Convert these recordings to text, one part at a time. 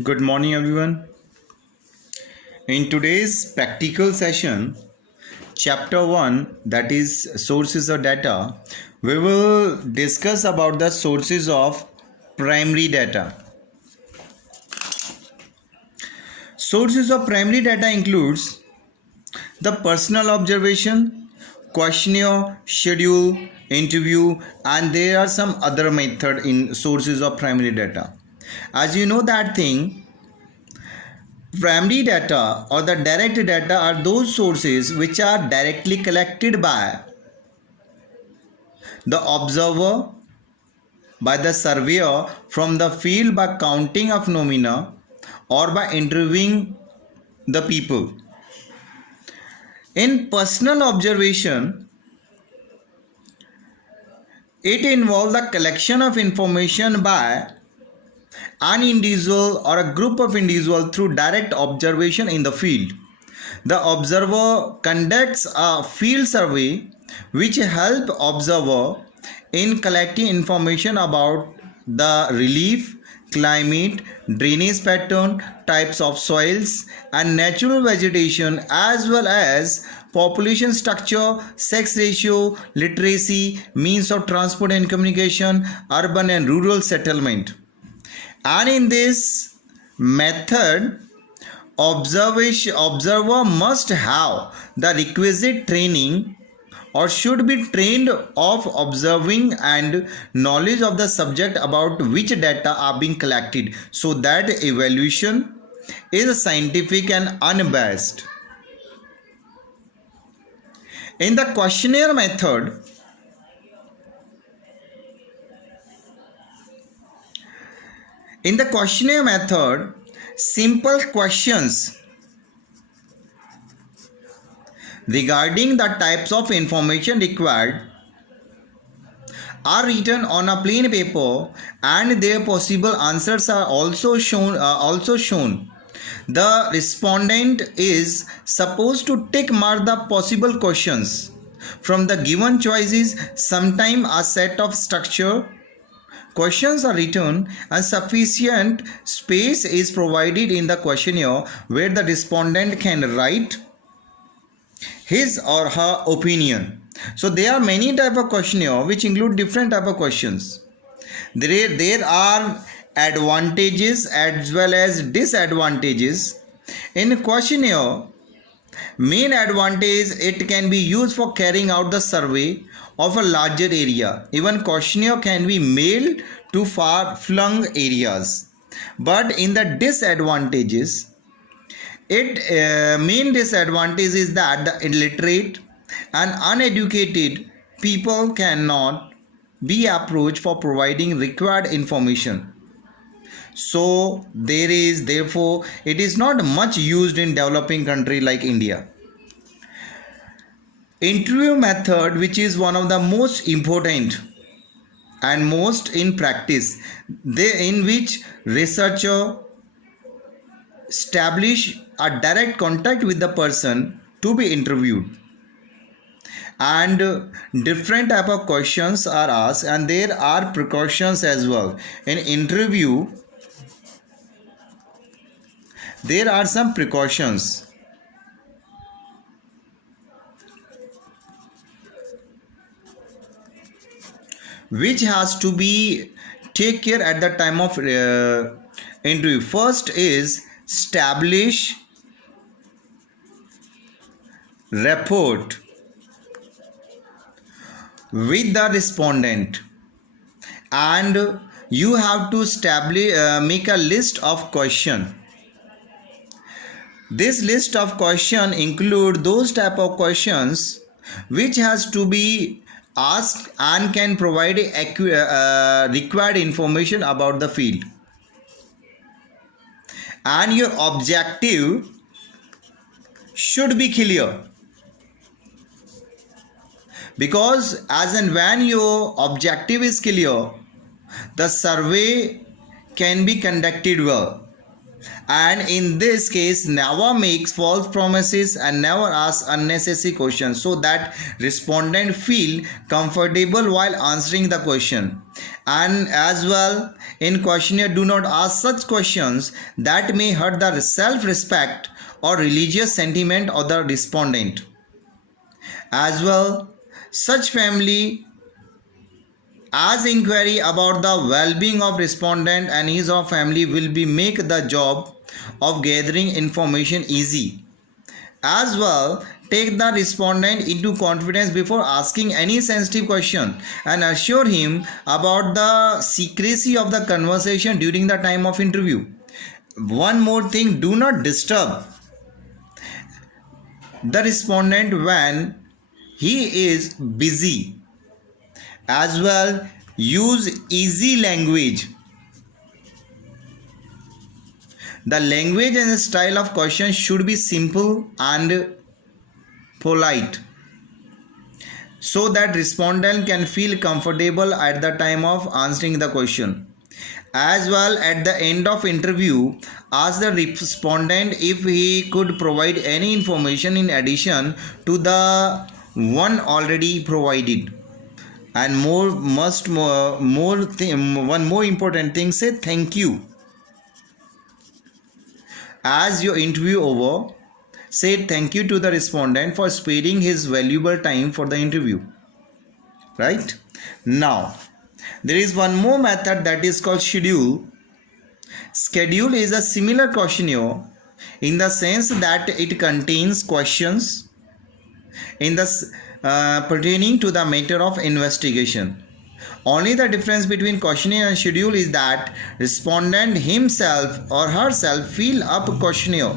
Good morning, everyone. In today's practical session, chapter 1, that is sources of data, we will discuss about the sources of primary data. Sources of primary data includes the personal observation, questionnaire, schedule, interview, and there are some other method in sources of primary data. As you know that thing, primary data or the direct data are those sources which are directly collected by the observer, by the surveyor from the field by counting of phenomena or by interviewing the people. In personal observation, it involves the collection of information by an individual or a group of individuals through direct observation in the field. The observer conducts a field survey which help observer in collecting information about the relief, climate, drainage pattern, types of soils and natural vegetation, as well as population structure, sex ratio, literacy, means of transport and communication, urban and rural settlement. And in this method, observer must have the requisite training or should be trained of observing and knowledge of the subject about which data are being collected, so that evaluation is scientific and unbiased. In the questionnaire method, simple questions regarding the types of information required are written on a plain paper and their possible answers are also shown. The respondent is supposed to tick mark the possible questions from the given choices. Sometimes a set of structure questions are written and sufficient space is provided in the questionnaire where the respondent can write his or her opinion. So there are many type of questionnaire which include different type of questions. There are advantages as well as disadvantages. In questionnaire, main advantage, it can be used for carrying out the survey of a larger area. Even questionnaire can be mailed to far-flung areas. But in the disadvantages, main disadvantage is that the illiterate and uneducated people cannot be approached for providing required information. So therefore it is not much used in developing country like India. Interview method, which is one of the most important and most in practice, in which researcher establish a direct contact with the person to be interviewed, and different type of questions are asked, and there are precautions as well. In interview, there are some precautions which has to be take care at the time of interview. First is establish rapport with the respondent, and you have to make a list of question. This list of question include those type of questions which has to be asked and can provide required information about the field. And your objective should be clear, because as and when your objective is clear, the survey can be conducted well. And in this case, never makes false promises and never asks unnecessary questions, so that respondent feel comfortable while answering the question. And as well, in questionnaire, do not ask such questions that may hurt the self-respect or religious sentiment of the respondent. As well, such family as inquiry about the well-being of respondent and his or family will be make the job of gathering information easy. As well, take the respondent into confidence before asking any sensitive question and assure him about the secrecy of the conversation during the time of interview. One more thing, do not disturb the respondent when he is busy. As well, use easy language. The language and style of questions should be simple and polite, so that respondent can feel comfortable at the time of answering the question. As well, at the end of interview, ask the respondent if he could provide any information in addition to the one already provided. And one more important thing, say thank you. As your interview over, say thank you to the respondent for sparing his valuable time for the interview. Right? Now, there is one more method that is called schedule. Schedule is a similar questionnaire in the sense that it contains questions in the pertaining to the matter of investigation. Only the difference between questionnaire and schedule is that respondent himself or herself fill up questionnaire,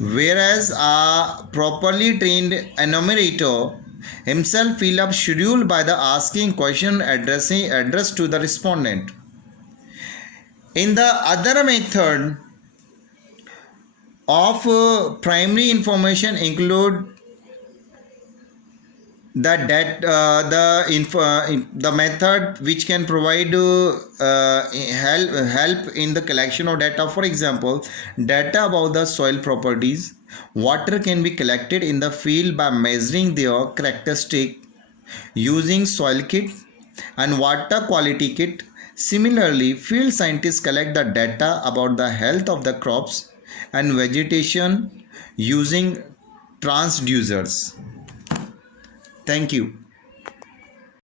whereas a properly trained enumerator himself fill up schedule by the asking question addressed to the respondent. In the other method of primary information include the method which can provide help in the collection of data. For example, data about the soil properties. Water can be collected in the field by measuring their characteristic using soil kit and water quality kit. Similarly, field scientists collect the data about the health of the crops and vegetation using transducers. Thank you.